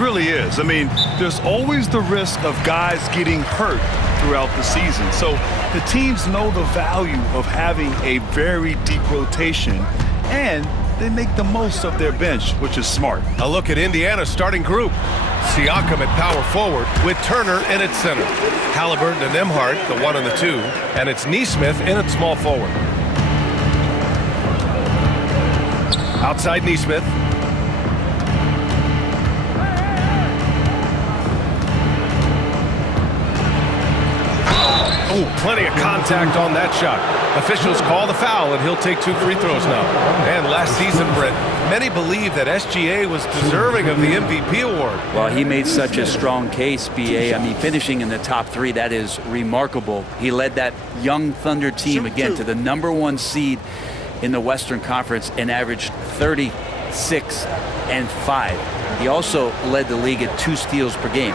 really is. I mean, there's always the risk of guys getting hurt throughout the season. So the teams know the value of having a very deep rotation, and they make the most of their bench, which is smart. A look at Indiana's starting group. Siakam at power forward with Turner in at center. Halliburton and Nembhard, the 1 and the 2. And it's Nesmith in at small forward. Outside Nesmith. Oh, plenty of contact on that shot. Officials call the foul, and he'll take 2 free throws now. And last season, Brent, many believe that SGA was deserving of the MVP award. Well, he made such a strong case, B.A. I mean, finishing in the top 3, that is remarkable. He led that young Thunder team, again, to the #1 seed in the Western Conference and averaged 36 and 5. He also led the league at 2 steals per game.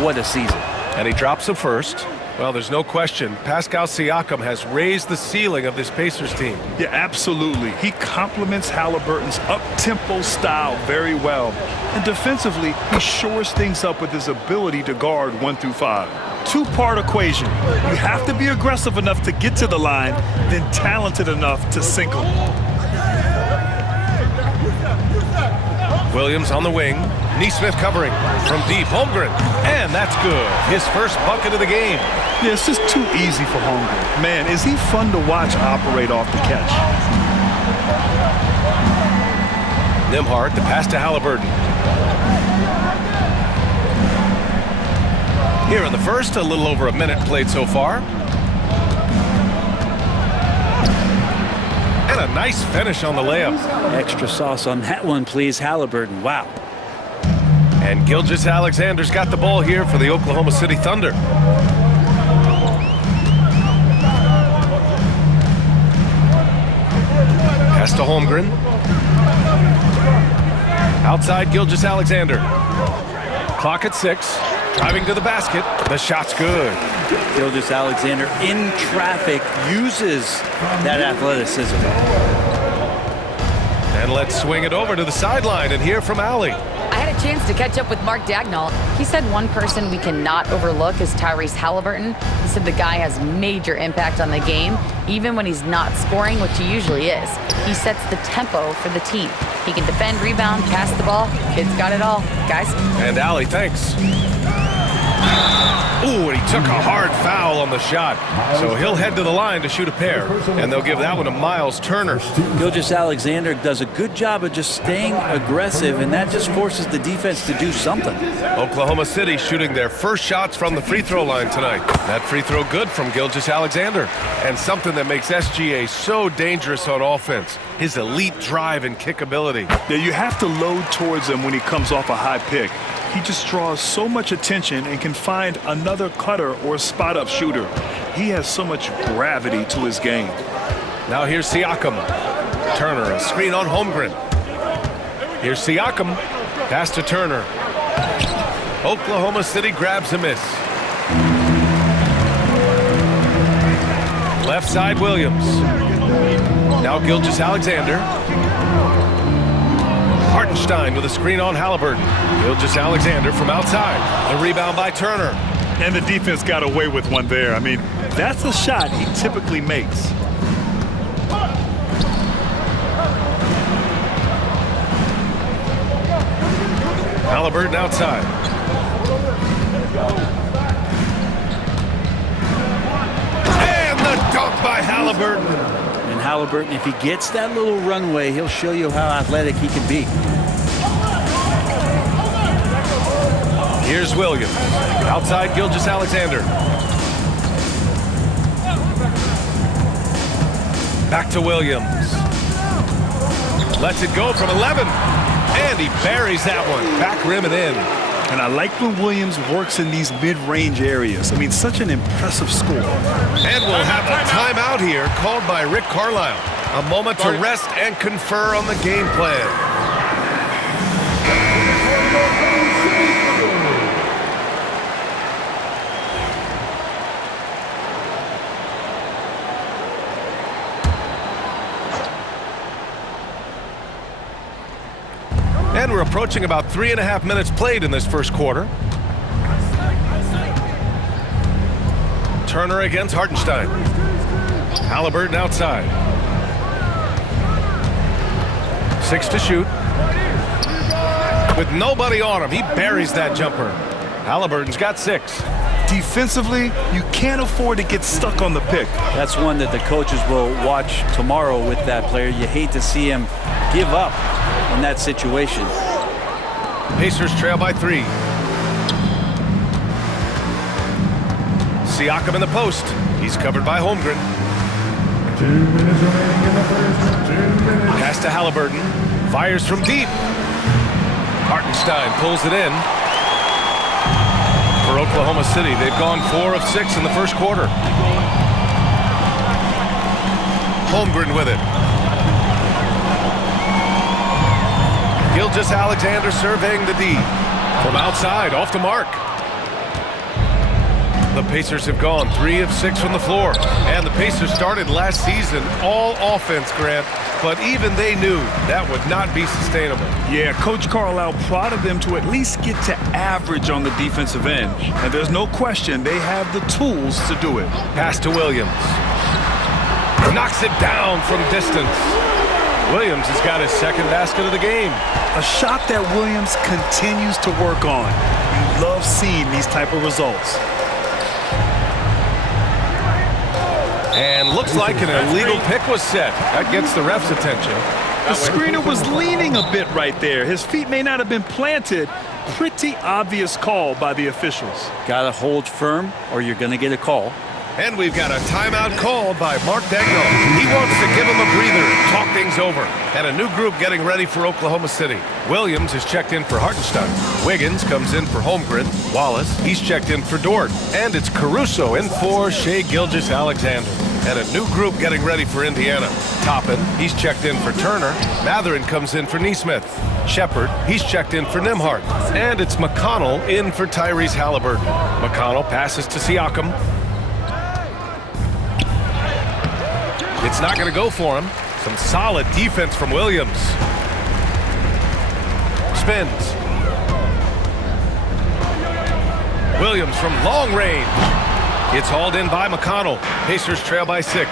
What a season. And he drops a first. Well, there's no question. Pascal Siakam has raised the ceiling of this Pacers team. Yeah, absolutely. He complements Halliburton's up-tempo style very well. And defensively, he shores things up with his ability to guard 1 through 5. Two-part equation. You have to be aggressive enough to get to the line, then talented enough to sink them. Williams on the wing. Nesmith covering from deep. Holmgren. And that's good. His first bucket of the game. Yeah, it's just too easy for Holmgren. Man, is he fun to watch operate off the catch. Nembhard, the pass to Halliburton. Here in the first, a little over a minute played so far. And a nice finish on the layup. Extra sauce on that one, please, Halliburton. Wow. And Gilgeous-Alexander's got the ball here for the Oklahoma City Thunder. Pass to Holmgren. Outside Gilgeous-Alexander. Clock at 6. Driving to the basket. The shot's good. Gilgeous-Alexander in traffic uses that athleticism. And let's swing it over to the sideline and hear from Allie. I had a chance to catch up with Mark Dagnall. He said one person we cannot overlook is Tyrese Halliburton. He said the guy has major impact on the game, even when he's not scoring, which he usually is. He sets the tempo for the team. He can defend, rebound, pass the ball. Kid's got it all, guys. And Allie, thanks. Ooh, and he took a hard foul on the shot. So he'll head to the line to shoot a pair. And they'll give that one to Miles Turner. Gilgeous-Alexander does a good job of just staying aggressive, and that just forces the defense to do something. Oklahoma City shooting their first shots from the free throw line tonight. That free throw good from Gilgeous-Alexander. And something that makes SGA so dangerous on offense. His elite drive and kick ability. Yeah, you have to load towards him when he comes off a high pick. He just draws so much attention and can find another cutter or spot-up shooter. He has so much gravity to his game. Now here's Siakam. Turner, a screen on Holmgren. Here's Siakam. Pass to Turner. Oklahoma City grabs a miss. Left side, Williams. Now Gilgeous-Alexander. Hartenstein with a screen on Halliburton. Gilgeous-Alexander from outside. The rebound by Turner. And the defense got away with one there. I mean, that's a shot he typically makes. Halliburton outside. And the dunk by Halliburton. And Halliburton, if he gets that little runway, he'll show you how athletic he can be. Here's Williams. Outside Gilgeous-Alexander. Back to Williams. Lets it go from 11. And he buries that one. Back rim and in. And I like when Williams works in these mid-range areas. I mean, such an impressive score. And we'll have a timeout here called by Rick Carlisle. A moment to rest and confer on the game plan. And we're approaching about 3.5 minutes played in this first quarter. Turner against Hartenstein. Halliburton outside. 6 to shoot. With nobody on him, he buries that jumper. Halliburton's got 6. Defensively, you can't afford to get stuck on the pick. That's one that the coaches will watch tomorrow with that player. You hate to see him give up in that situation. Pacers trail by 3. Siakam in the post. He's covered by Holmgren. 2 minutes remaining in the first. 2 minutes. Pass to Halliburton. Fires from deep. Hartenstein pulls it in. For Oklahoma City, they've gone 4 of 6 in the first quarter. Holmgren with it. Gilgeous-Alexander surveying the D. From outside, off the mark. The Pacers have gone 3 of 6 from the floor. And the Pacers started last season all offense, Grant. But even they knew that would not be sustainable. Yeah, Coach Carlisle prodded them to at least get to average on the defensive end. And there's no question they have the tools to do it. Pass to Williams. Knocks it down from distance. Williams has got his second basket of the game. A shot that Williams continues to work on. You love seeing these type of results. And looks like an illegal pick was set. That gets the ref's attention. The screener was leaning a bit right there. His feet may not have been planted. Pretty obvious call by the officials. Got to hold firm or you're going to get a call. And we've got a timeout called by Mark Daigneault. He wants to give him a breather and talk things over. And a new group getting ready for Oklahoma City. Williams is checked in for Hartenstein. Wiggins comes in for Holmgren. Wallace, he's checked in for Dort. And it's Caruso in for Shai Gilgeous-Alexander. And a new group getting ready for Indiana. Toppin, he's checked in for Turner. Matherin comes in for Nesmith. Shepard, he's checked in for Nembhard. And it's McConnell in for Tyrese Halliburton. McConnell passes to Siakam. It's not going to go for him. Some solid defense from Williams. Spins. Williams from long range. It's hauled in by McConnell. Pacers trail by 6.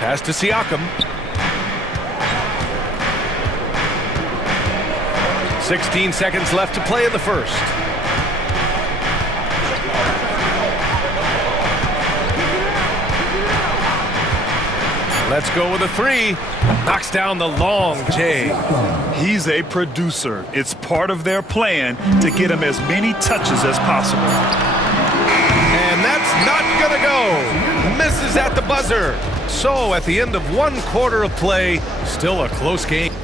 Pass to Siakam. 16 seconds left to play in the first. Let's go with a 3. Knocks down the long J. He's a producer. It's part of their plan to get him as many touches as possible. And that's not going to go. Misses at the buzzer. So at the end of 1 quarter of play, still a close game.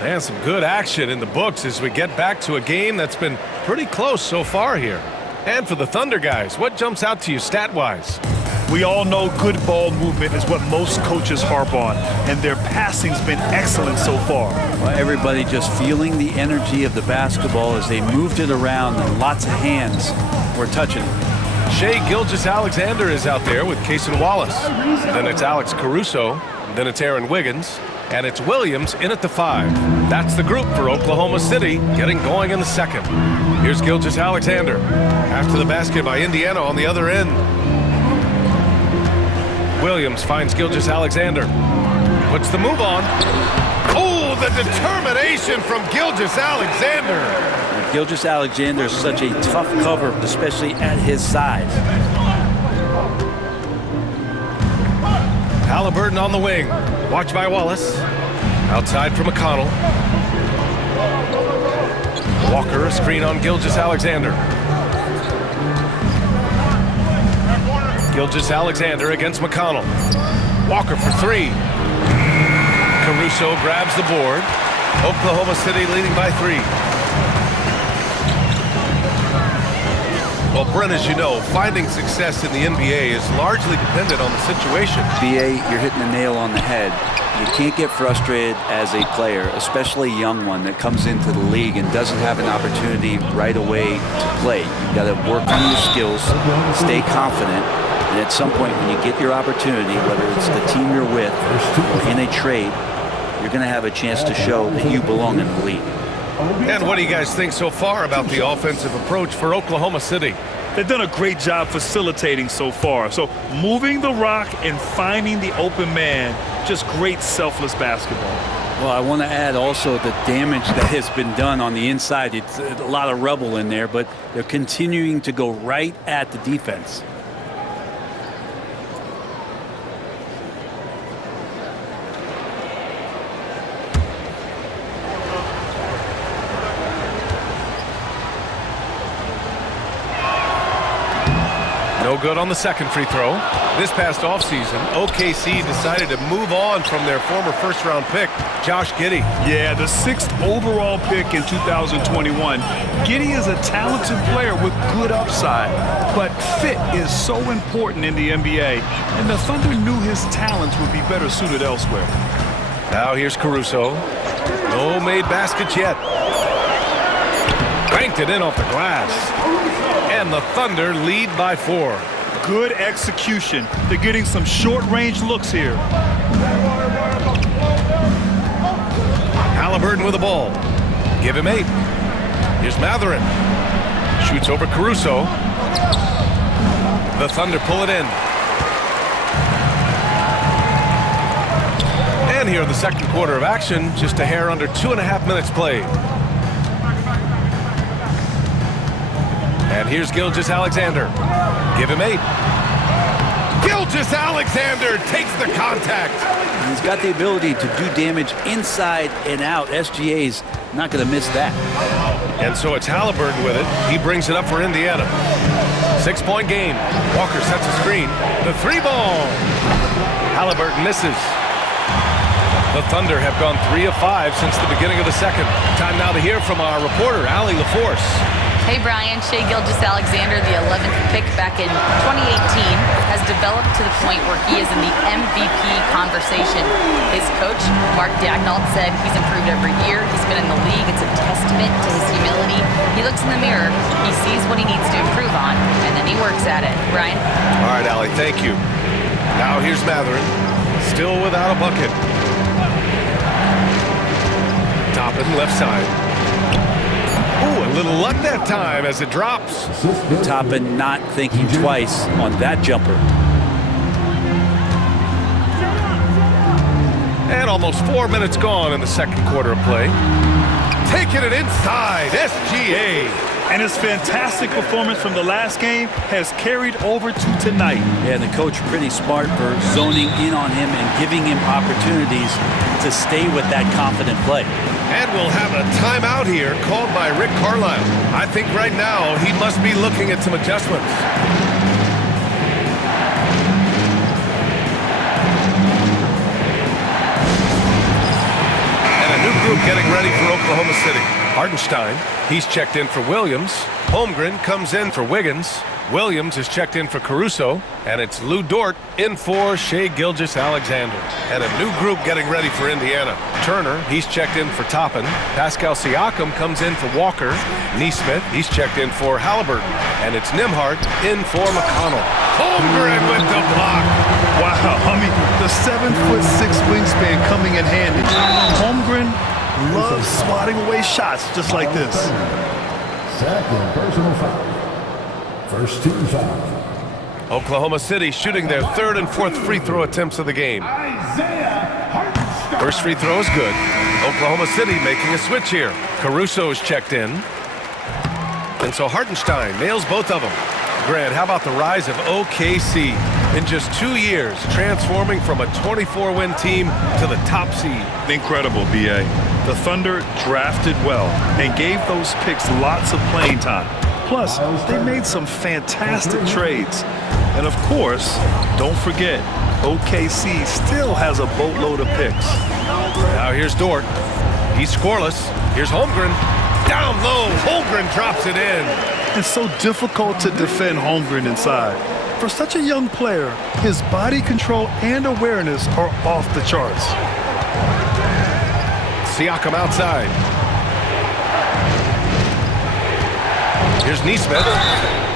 And some good action in the books as we get back to a game that's been pretty close so far here. And for the Thunder guys, what jumps out to you stat-wise? We all know good ball movement is what most coaches harp on, and their passing's been excellent so far. Well, everybody just feeling the energy of the basketball as they moved it around, and lots of hands were touching it. Shai Gilgeous-Alexander is out there with Cason Wallace. Then it's Alex Caruso. Then it's Aaron Wiggins. And it's Williams in at the 5. That's the group for Oklahoma City getting going in the second. Here's Gilgeous-Alexander. After the basket by Indiana on the other end. Williams finds Gilgeous-Alexander. Puts the move on. Oh, the determination from Gilgeous-Alexander. Gilgeous-Alexander is such a tough cover, especially at his size. Halliburton on the wing. Watched by Wallace. Outside for McConnell. Walker, a screen on Gilgeous-Alexander. Gilgeous-Alexander against McConnell. Walker for 3. Caruso grabs the board. Oklahoma City leading by 3. Well, Brent, as you know, finding success in the NBA is largely dependent on the situation. BA, you're hitting the nail on the head. You can't get frustrated as a player, especially a young one that comes into the league and doesn't have an opportunity right away to play. You got to work on your skills, stay confident, And at some point when you get your opportunity, whether it's the team you're with or in a trade, you're going to have a chance to show that you belong in the league. And what do you guys think so far about the offensive approach for Oklahoma City? They've done a great job facilitating so far. So moving the rock and finding the open man, just great selfless basketball. Well, I want to add also the damage that has been done on the inside. It's a lot of rubble in there, but they're continuing to go right at the defense. No good on the second free throw. This past offseason, OKC decided to move on from their former first-round pick, Josh Giddey. Yeah, the 6th overall pick in 2021. Giddey is a talented player with good upside, but fit is so important in the NBA, and the Thunder knew his talents would be better suited elsewhere. Now here's Caruso. No made baskets yet. Banked it in off the glass. And the Thunder lead by 4. Good execution. They're getting some short-range looks here. Halliburton with the ball. Give him 8. Here's Mathurin. Shoots over Caruso. The Thunder pull it in. And here in the second quarter of action, just a hair under 2.5 minutes played. And here's Gilgeous-Alexander. Give him 8. Gilgeous-Alexander takes the contact. He's got the ability to do damage inside and out. SGA's not going to miss that. And so it's Halliburton with it. He brings it up for Indiana. 6-point game. Walker sets a screen. The 3-ball. Halliburton misses. The Thunder have gone 3 of 5 since the beginning of the second. Time now to hear from our reporter, Allie LaForce. Hey, Brian. Shai Gilgeous-Alexander, the 11th pick back in 2018, has developed to the point where he is in the MVP conversation. His coach, Mark Daigneault, said he's improved every year. He's been in the league. It's a testament to his humility. He looks in the mirror, he sees what he needs to improve on, and then he works at it. Brian? All right, Allie, thank you. Now here's Mathurin, still without a bucket. Toppin, left side. Ooh, a little luck that time as it drops. Toppin not thinking twice on that jumper. And almost 4 minutes gone in the second quarter of play. Taking it inside, SGA. And his fantastic performance from the last game has carried over to tonight. Yeah, the coach pretty smart for zoning in on him and giving him opportunities to stay with that confident play. And we'll have a timeout here called by Rick Carlisle. I think right now he must be looking at some adjustments. And a new group getting ready for Oklahoma City. Hartenstein, he's checked in for Williams. Holmgren comes in for Wiggins. Williams is checked in for Caruso. And it's Lou Dort in for Shai Gilgeous-Alexander. And a new group getting ready for Indiana. Turner, he's checked in for Toppin. Pascal Siakam comes in for Walker. Neesmith, he's checked in for Halliburton. And it's Nembhard in for McConnell. Holmgren with the block. Wow, I mean, the 7'6" wingspan coming in handy. Holmgren loves swatting away shots just like this. Second personal foul. First team foul. Oklahoma City shooting their third and fourth free throw attempts of the game. First free throw is good. Oklahoma City making a switch here. Caruso is checked in. And so Hartenstein nails both of them. Grant, how about the rise of OKC? In just 2 years, transforming from a 24-win team to the top seed. Incredible, B.A. The Thunder drafted well and gave those picks lots of playing time. Plus, they made some fantastic trades. And of course, don't forget, OKC still has a boatload of picks. Now here's Dort. He's scoreless. Here's Holmgren. Down low, Holmgren drops it in. It's so difficult to defend Holmgren inside. For such a young player, his body control and awareness are off the charts. Siakam outside. Here's Neesmith.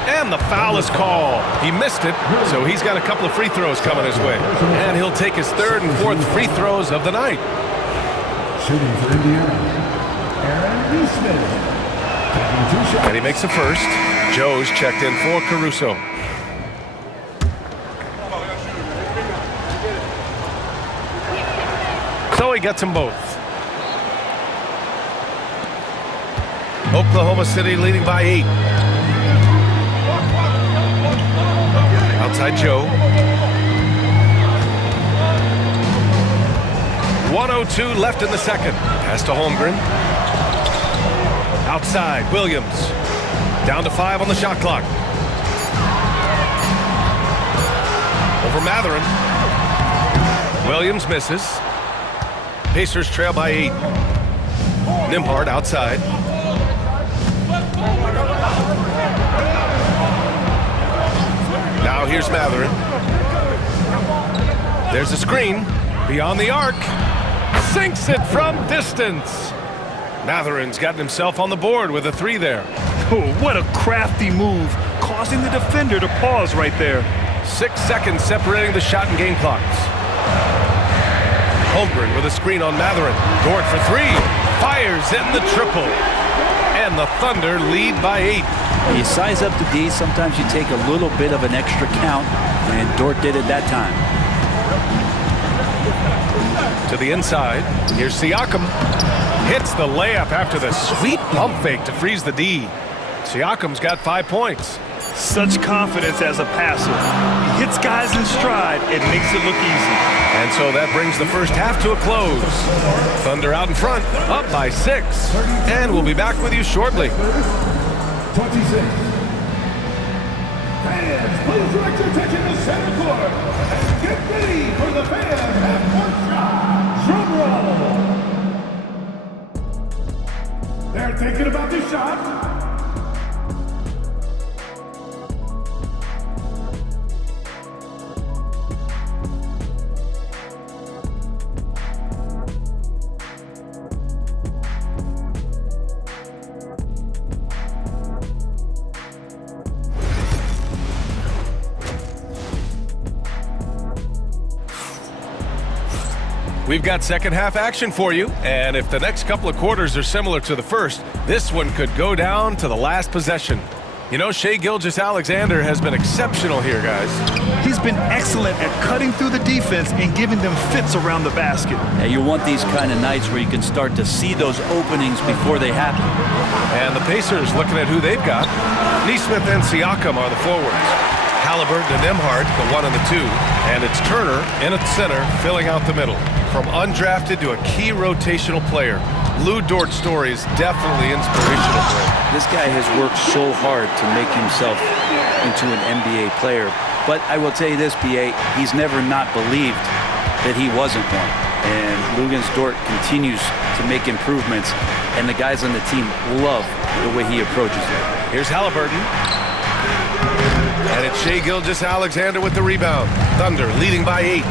And the foul is called. He missed it, so he's got a couple of free throws coming his way. And he'll take his third and fourth free throws of the night. Shooting for Indiana, Neesmith. Taking 2 shots. And he makes the first. Joe's checked in for Caruso. So he gets them both. Oklahoma City leading by 8. Outside Joe. 1:02 left in the second. Pass to Holmgren. Outside, Williams. Down to 5 on the shot clock. Over Matherin. Williams misses. Pacers trail by 8. Nembhard outside. Now here's Matherin. There's a screen. Beyond the arc. Sinks it from distance. Matherin's gotten himself on the board with a 3 there. Oh, what a crafty move, causing the defender to pause right there. 6 seconds separating the shot and game clocks. Holmgren with a screen on Matherin. Dort for 3. Fires in the triple. And the Thunder lead by 8. You size up the D, sometimes you take a little bit of an extra count, and Dort did it that time. To the inside. Here's Siakam. Hits the layup after the sweet pump fake to freeze the D. Siakam's got 5 points. Such confidence as a passer. He hits guys in stride and makes it look easy. And so that brings the first half to a close. Thunder out in front, up by 6. And we'll be back with you shortly. 26. Fans, please direct your attention to center court. And get ready for the fans half-court shot. Drum roll. They're thinking about the shot. We've got second half action for you, and if the next couple of quarters are similar to the first, this one could go down to the last possession. You know, Shai Gilgeous-Alexander has been exceptional here, guys. He's been excellent at cutting through the defense and giving them fits around the basket. Yeah, you want these kind of nights where you can start to see those openings before they happen. And the Pacers looking at who they've got. Neesmith and Siakam are the forwards. Halliburton and Nembhard, the 1 and the 2. And it's Turner in at center, filling out the middle. From undrafted to a key rotational player, Lou Dort's story is definitely inspirational. This guy has worked so hard to make himself into an NBA player. But I will tell you this, BA, he's never not believed that he wasn't one. And Luguentz Dort continues to make improvements, and the guys on the team love the way he approaches it. Here's Halliburton. And it's Shai Gilgeous-Alexander with the rebound. Thunder leading by 8.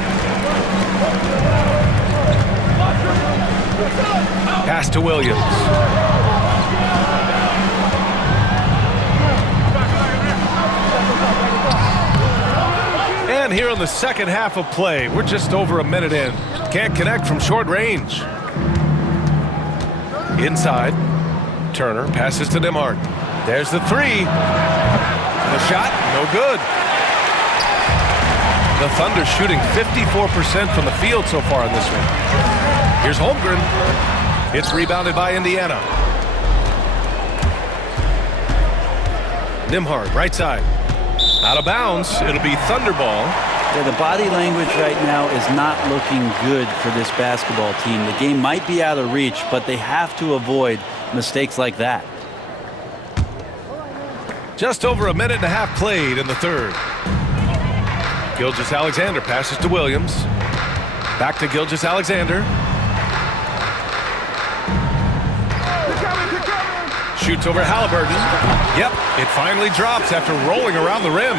Pass to Williams. And here in the second half of play, we're just over a minute in. Can't connect from short range. Inside, Turner passes to Nembhard. There's the 3. The shot, no good. The Thunder shooting 54% from the field so far in this one. Here's Holmgren. It's rebounded by Indiana. Nembhard, right side. Out of bounds. It'll be Thunder ball. Yeah, the body language right now is not looking good for this basketball team. The game might be out of reach, but they have to avoid mistakes like that. Just over a minute and a half played in the third. Gilgeous-Alexander passes to Williams. Back to Gilgeous-Alexander. Shoots over Halliburton. Yep, it finally drops after rolling around the rim.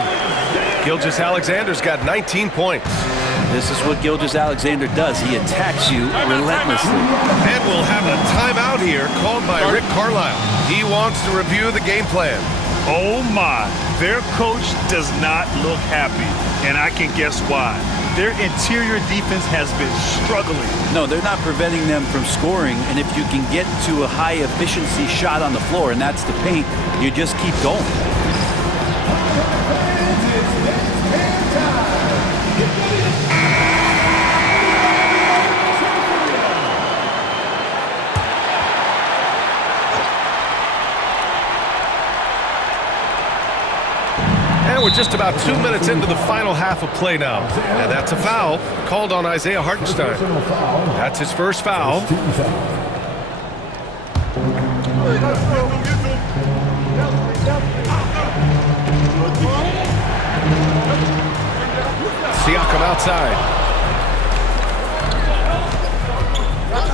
Gilgeous-Alexander's got 19 points. This is what Gilgeous-Alexander does. He attacks you relentlessly. And we'll have a timeout here called by Rick Carlisle. He wants to review the game plan. Oh my, their coach does not look happy, and I can guess why. Their interior defense has been struggling. No, they're not preventing them from scoring, and if you can get to a high efficiency shot on the floor, and that's the paint, you just keep going. And we're just about 2 minutes into the final half of play now. And that's a foul called on Isaiah Hartenstein. That's his first foul. Siakam outside.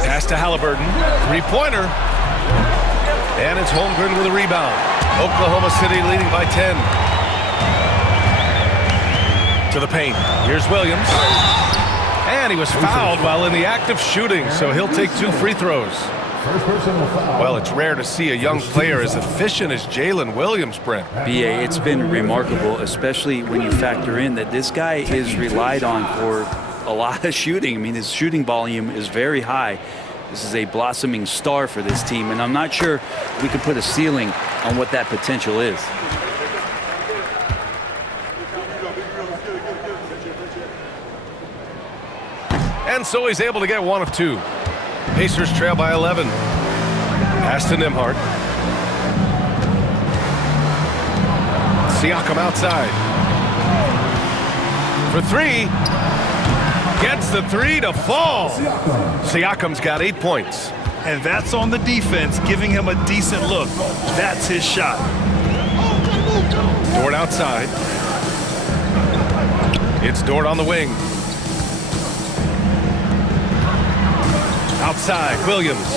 Pass to Halliburton. Three-pointer. And it's Holmgren with a rebound. Oklahoma City leading by 10. To the paint. Here's Williams. And he was fouled while in the act of shooting, so he'll take 2 free throws. Well, it's rare to see a young player as efficient as Jalen Williams, Brent. BA, it's been remarkable, especially when you factor in that this guy is relied on for a lot of shooting. I mean, his shooting volume is very high. This is a blossoming star for this team, and I'm not sure we can put a ceiling on what that potential is. And so he's able to get 1 of 2. Pacers trail by 11. Pass to Nembhard. Siakam outside. For 3. Gets the 3 to fall. Siakam's got 8 points. And that's on the defense, giving him a decent look. That's his shot. Dort outside. It's Dort on the wing. Outside, Williams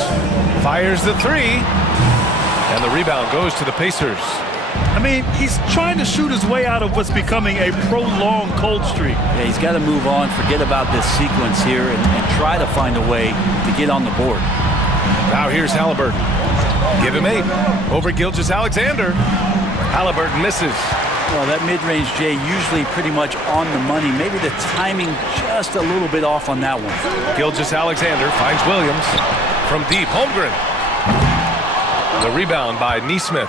fires the 3, and the rebound goes to the Pacers. I mean, he's trying to shoot his way out of what's becoming a prolonged cold streak. Yeah, he's got to move on, forget about this sequence here, and try to find a way to get on the board. Now here's Halliburton. Give him 8 over Gilgeous-Alexander. Halliburton misses. Well, that mid-range, Jay, usually pretty much on the money. Maybe the timing just a little bit off on that one. Gilgeous-Alexander finds Williams from deep. Holmgren. The rebound by Nesmith.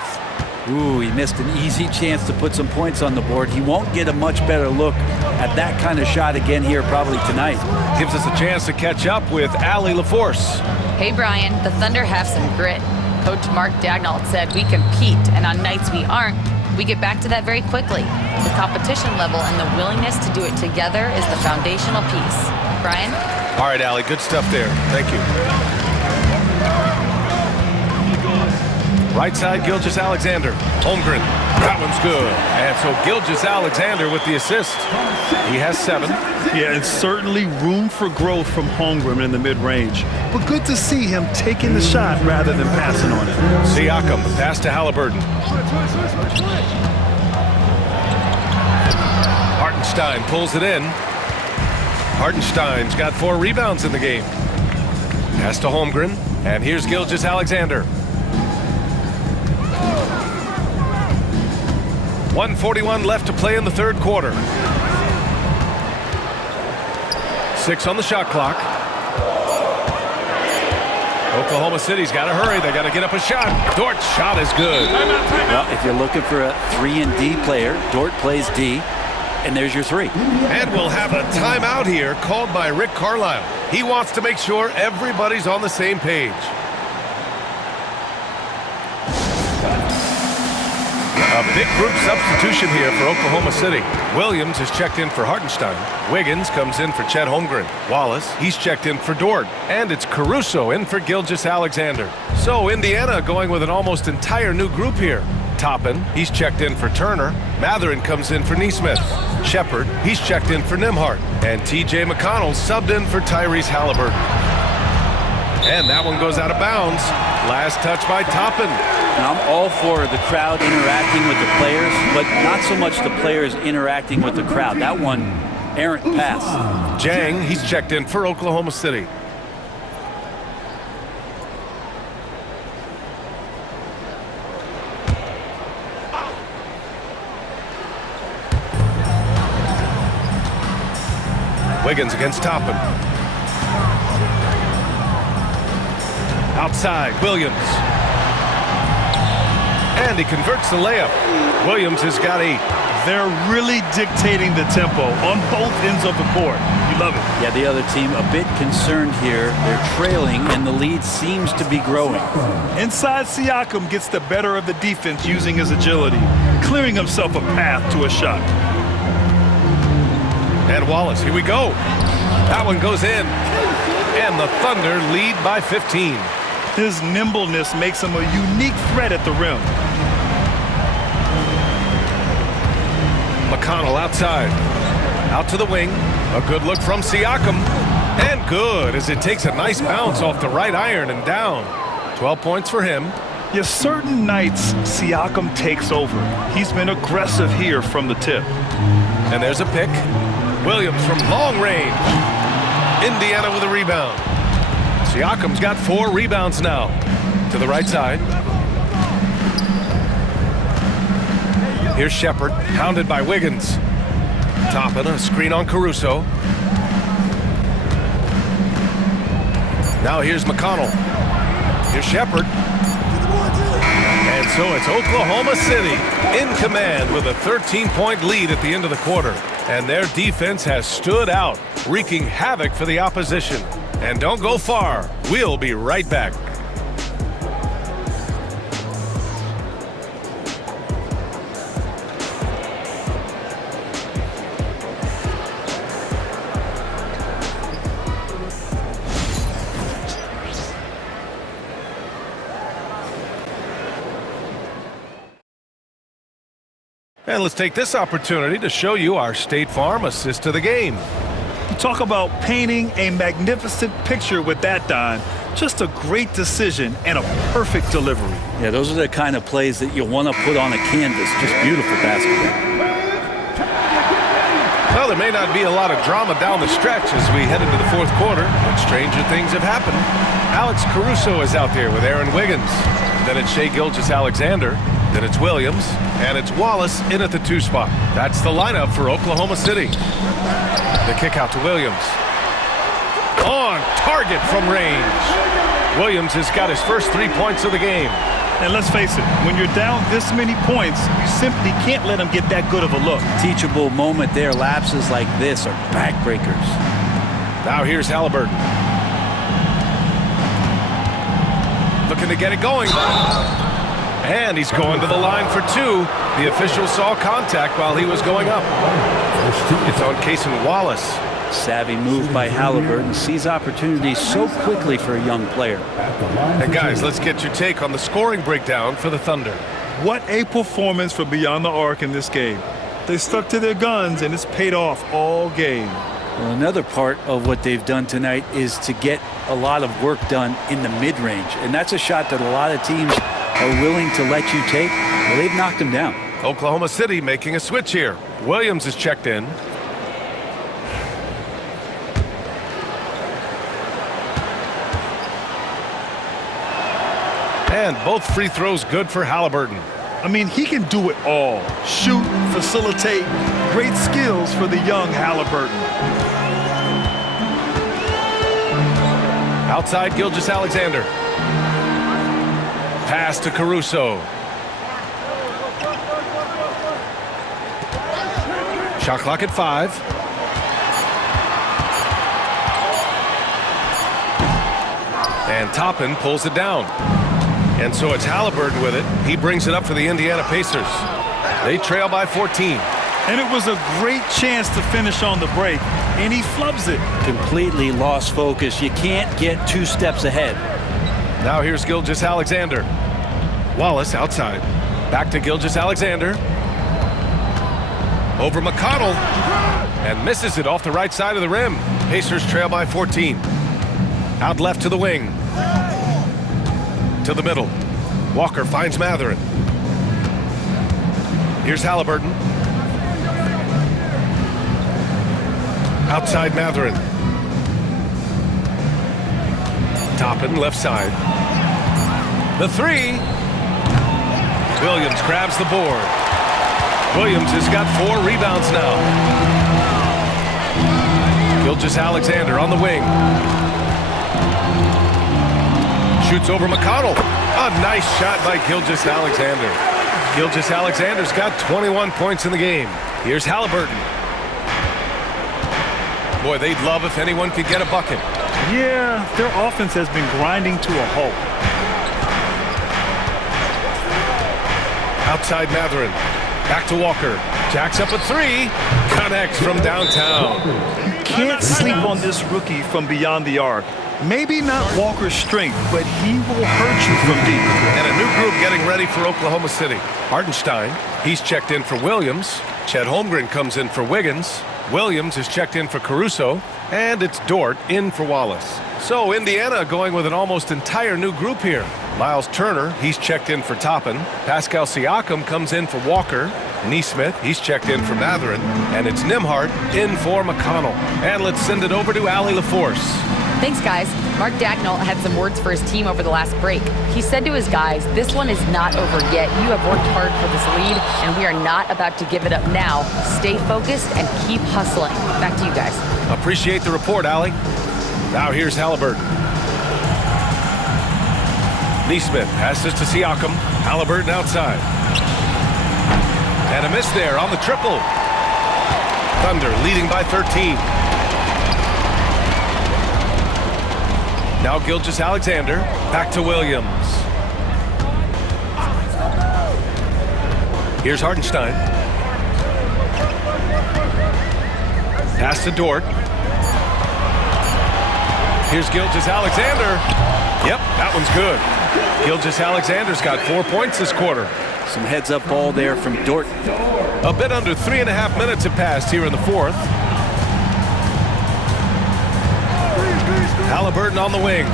Ooh, he missed an easy chance to put some points on the board. He won't get a much better look at that kind of shot again here probably tonight. Gives us a chance to catch up with Allie LaForce. Hey, Brian, the Thunder have some grit. Coach Mark Daigneault said we compete, and on nights we aren't, we get back to that very quickly. The competition level and the willingness to do it together is the foundational piece. Brian? All right, Allie, good stuff there. Thank you. Right side, Gilgeous-Alexander. Holmgren. That one's good. And so Gilgeous-Alexander with the assist. He has 7. Yeah, and certainly room for growth from Holmgren in the mid-range. But good to see him taking the shot rather than passing on it. Siakam, pass to Halliburton. Hartenstein pulls it in. Hartenstein's got 4 rebounds in the game. Pass to Holmgren. And here's Gilgeous-Alexander. 1:41 left to play in the third quarter. 6 on the shot clock. Oklahoma City's got to hurry. They got to get up a shot. Dort's shot is good. Well, if you're looking for a 3-and-D player, Dort plays D, and there's your 3. And we'll have a timeout here called by Rick Carlisle. He wants to make sure everybody's on the same page. A big group substitution here for Oklahoma City. Williams has checked in for Hartenstein. Wiggins comes in for Chet Holmgren. Wallace, he's checked in for Dort. And it's Caruso in for Gilgeous-Alexander. So Indiana going with an almost entire new group here. Toppin, he's checked in for Turner. Matherin comes in for Nesmith. Shepard, he's checked in for Nembhard. And T.J. McConnell subbed in for Tyrese Halliburton. And that one goes out of bounds. Last touch by Toppin. And I'm all for the crowd interacting with the players, but not so much the players interacting with the crowd. That one, errant pass. Jang, he's checked in for Oklahoma City. Wiggins against Toppin. Outside, Williams. And he converts the layup. Williams has got 8. They're really dictating the tempo on both ends of the court. You love it. Yeah, the other team a bit concerned here. They're trailing, and the lead seems to be growing. Inside, Siakam gets the better of the defense using his agility, clearing himself a path to a shot. And Wallace, here we go. That one goes in. And the Thunder lead by 15. His nimbleness makes him a unique threat at the rim. McConnell outside. Out to the wing. A good look from Siakam. And good as it takes a nice bounce off the right iron and down. 12 points for him. Yes, certain nights, Siakam takes over. He's been aggressive here from the tip. And there's a pick. Williams from long range. Indiana with a rebound. Siakam's got 4 rebounds now. To the right side. Here's Shepard, hounded by Wiggins. Toppin, a screen on Caruso. Now here's McConnell. Here's Shepard. And so it's Oklahoma City in command with a 13-point lead at the end of the quarter. And their defense has stood out, wreaking havoc for the opposition. And don't go far. We'll be right back. And let's take this opportunity to show you our State Farm assist to the game. Talk about painting a magnificent picture with that, Don. Just a great decision and a perfect delivery. Yeah, those are the kind of plays that you want to put on a canvas. Just beautiful basketball. Well, there may not be a lot of drama down the stretch as we head into the fourth quarter, but stranger things have happened. Alex Caruso is out there with Aaron Wiggins. Then it's Shai Gilgeous-Alexander. Then it's Williams, and it's Wallace in at the 2 spot. That's the lineup for Oklahoma City. The kick out to Williams. On target from range. Williams has got his first 3 points of the game. And let's face it, when you're down this many points, you simply can't let him get that good of a look. Teachable moment there. Lapses like this are backbreakers. Now here's Halliburton. Looking to get it going. And he's going to the line for 2. The official saw contact while he was going up. It's on Cason Wallace. Savvy move by Halliburton. Sees opportunities so quickly for a young player. And guys, let's get your take on the scoring breakdown for the Thunder. What a performance for Beyond the Arc in this game. They stuck to their guns, and it's paid off all game. Well, another part of what they've done tonight is to get a lot of work done in the mid-range. And that's a shot that a lot of teams are willing to let you take. Well, they've knocked them down. Oklahoma City making a switch here. Williams is checked in. And both free throws good for Halliburton. I mean, he can do it all. Shoot, facilitate, great skills for the young Halliburton. Outside, Gilgeous-Alexander. Pass to Caruso. Shot clock at 5. And Toppin pulls it down. And so it's Halliburton with it. He brings it up for the Indiana Pacers. They trail by 14. And it was a great chance to finish on the break, and he flubs it. Completely lost focus. You can't get 2 steps ahead. Now here's Gilgeous-Alexander. Wallace outside. Back to Gilgeous-Alexander. Over McConnell. And misses it off the right side of the rim. Pacers trail by 14. Out left to the wing. To the middle. Walker finds Matherin. Here's Halliburton. Outside Matherin. Toppin left side. The 3. Williams grabs the board. Williams has got 4 rebounds now. Gilgeous-Alexander on the wing. Shoots over McConnell. A nice shot by Gilgeous-Alexander. Gilgeous-Alexander's got 21 points in the game. Here's Halliburton. Boy, they'd love if anyone could get a bucket. Yeah, their offense has been grinding to a halt. Outside Matherin. Back to Walker. Jacks up a three. Connects from downtown. Can't sleep on this rookie from beyond the arc. Maybe not Walker's strength, but he will hurt you from deep. And a new group getting ready for Oklahoma City. Hartenstein, he's checked in for Williams. Chet Holmgren comes in for Wiggins. Williams is checked in for Caruso. And it's Dort in for Wallace. So Indiana going with an almost entire new group here. Miles Turner, he's checked in for Toppin. Pascal Siakam comes in for Walker. Neesmith, he's checked in for Matherin. And it's Nembhard in for McConnell. And let's send it over to Allie LaForce. Thanks, guys. Mark Dagnall had some words for his team over the last break. He said to his guys, this one is not over yet. You have worked hard for this lead, and we are not about to give it up now. Stay focused and keep hustling. Back to you guys. Appreciate the report, Allie. Now here's Halliburton. Neesmith passes to Siakam. Halliburton outside. And a miss there on the triple. Thunder leading by 13. Now Gilgeous-Alexander, back to Williams. Here's Hartenstein. Pass to Dort. Here's Gilgeous-Alexander. Yep, that one's good. Gilgeous-Alexander's got 4 points this quarter. Some heads-up ball there from Dort. A bit under 3.5 minutes have passed here in the fourth. Halliburton on the wing.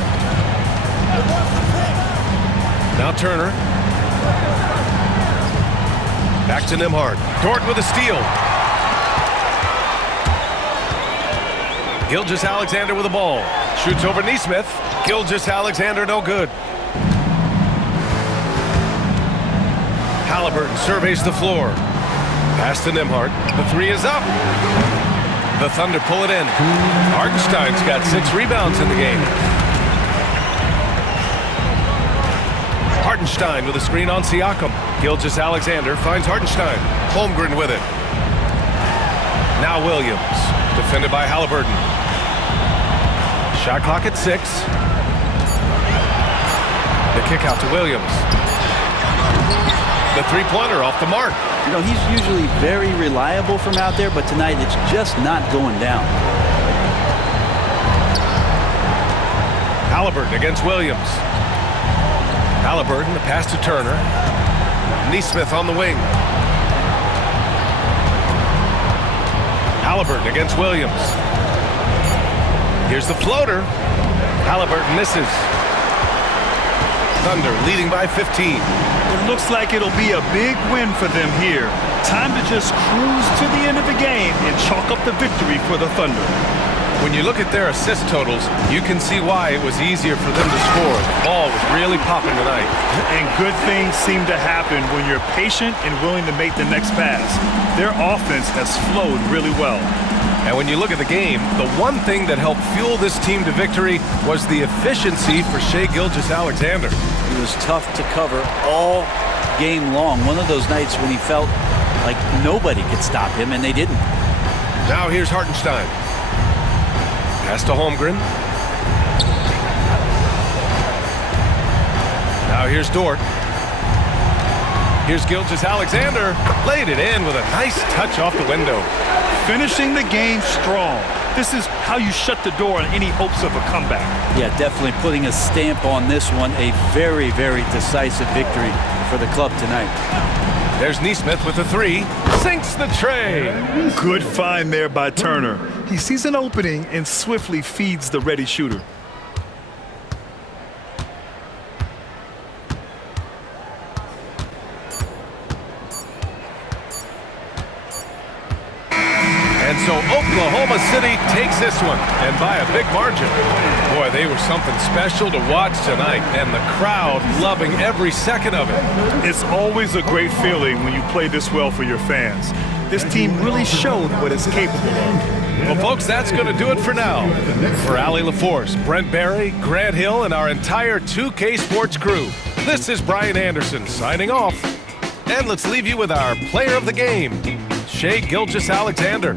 Now Turner. Back to Nembhard. Dort with a steal. Gilgeous-Alexander with the ball. Shoots over Neesmith. Gilgeous-Alexander no good. Halliburton surveys the floor. Pass to Nembhard. The three is up. The Thunder pull it in. Hartenstein's got 6 rebounds in the game. Hartenstein with a screen on Siakam. Gilgeous-Alexander finds Hartenstein. Holmgren with it. Now Williams. Defended by Halliburton. Shot clock at 6. The kick out to Williams. The three-pointer off the mark. You know, he's usually very reliable from out there, but tonight it's just not going down. Halliburton against Williams. Halliburton, the pass to Turner. Neesmith on the wing. Halliburton against Williams. Here's the floater. Halliburton misses. Thunder leading by 15. It looks like it'll be a big win for them here. Time to just cruise to the end of the game and chalk up the victory for the Thunder. When you look at their assist totals, you can see why it was easier for them to score. The ball was really popping tonight. And good things seem to happen when you're patient and willing to make the next pass. Their offense has flowed really well. And when you look at the game, the one thing that helped fuel this team to victory was the efficiency for Shai Gilgeous-Alexander. He was tough to cover all game long. One of those nights when he felt like nobody could stop him, and they didn't. Now here's Hartenstein. Pass to Holmgren. Now here's Dort. Here's Gilgeous-Alexander. Laid it in with a nice touch off the window. Finishing the game strong. This is how you shut the door on any hopes of a comeback. Yeah, definitely putting a stamp on this one. A very, very decisive victory for the club tonight. There's Neesmith with the three. Sinks the tray. Good find there by Turner. He sees an opening and swiftly feeds the ready shooter. And so Oklahoma City takes this one, and by a big margin. Boy, they were something special to watch tonight, and the crowd loving every second of it. It's always a great feeling when you play this well for your fans. This team really showed what it's capable of. Well, folks, that's going to do it for now. For Allie LaForce, Brent Barry, Grant Hill, and our entire 2K Sports crew, this is Brian Anderson signing off. And let's leave you with our player of the game, Shai Gilgeous-Alexander.